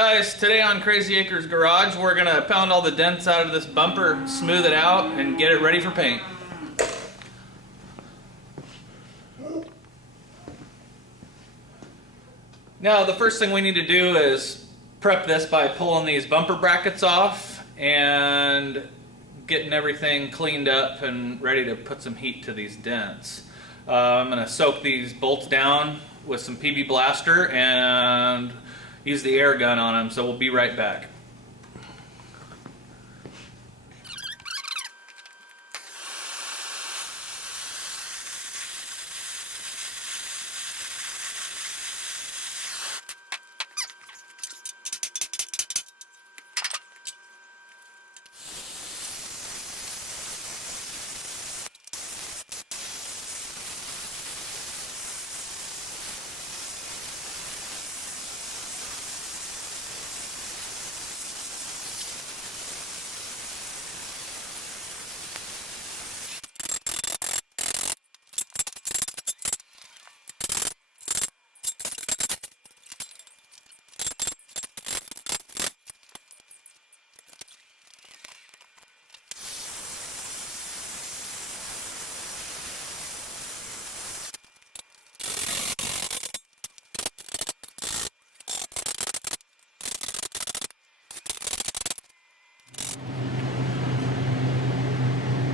guys, today on Crazy Acres Garage, we're gonna pound all the dents out of this bumper, smooth it out, and get it ready for paint. Now, the first thing we need to do is prep this by pulling these bumper brackets off and getting everything cleaned up and ready to put some heat to these dents. I'm gonna soak these bolts down with some PB Blaster and use the air gun on them, so we'll be right back.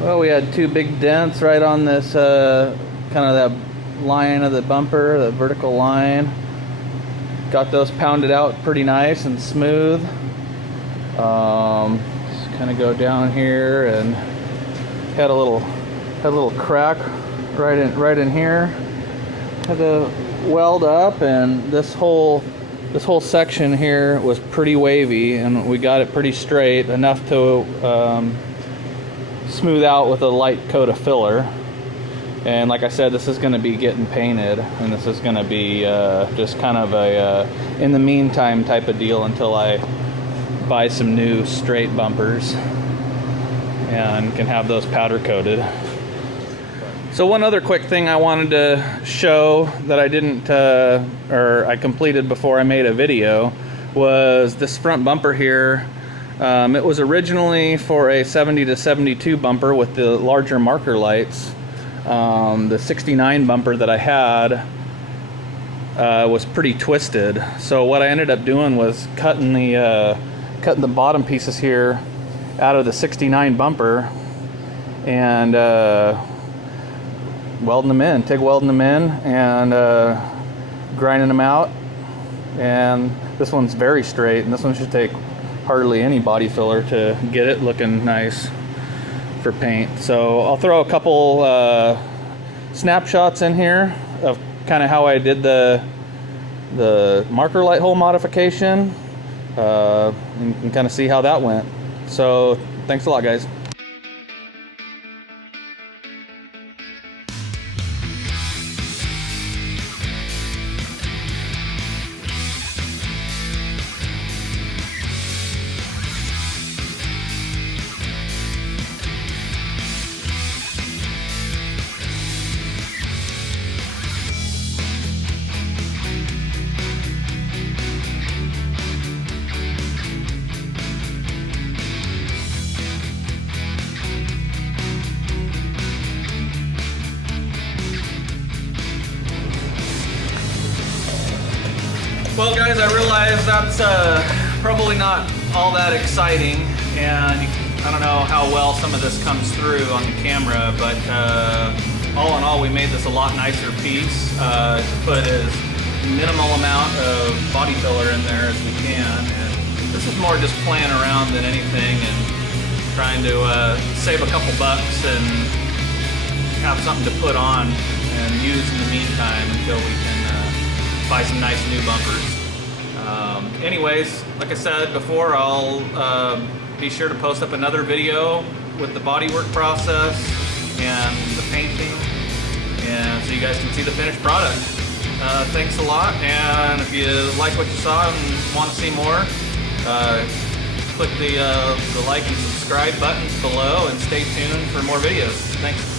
Well, we had two big dents right on this kind of that line of the bumper, the vertical line. Got those pounded out pretty nice and smooth. Just kind of go down here and had a little crack right in here. Had to weld up, and this whole section here was pretty wavy, and we got it pretty straight enough to smooth out with a light coat of filler. And like I said, this is going to be getting painted, and this is going to be just kind of a in the meantime type of deal until I buy some new straight bumpers and can have those powder coated. So one other quick thing I wanted to show that I didn't or I completed before I made a video was this front bumper here. It was originally for a 70 to 72 bumper with the larger marker lights. The 69 bumper that I had was pretty twisted. So what I ended up doing was cutting the bottom pieces here out of the 69 bumper and TIG welding them in and grinding them out. And this one's very straight, and this one should take hardly any body filler to get it looking nice for paint. So I'll throw a couple snapshots in here of kind of how I did the marker light hole modification. You can kind of see how that went. So thanks a lot, guys. Well guys, I realize that's probably not all that exciting, and I don't know how well some of this comes through on the camera, but all in all we made this a lot nicer piece to put as minimal amount of body filler in there as we can. And this is more just playing around than anything and trying to save a couple bucks and have something to put on and use in the meantime until we can buy some nice new bumpers. Anyways, like I said before, I'll be sure to post up another video with the bodywork process and the painting, and so you guys can see the finished product. Thanks a lot, and if you like what you saw and want to see more, click the like and subscribe buttons below and stay tuned for more videos. Thanks.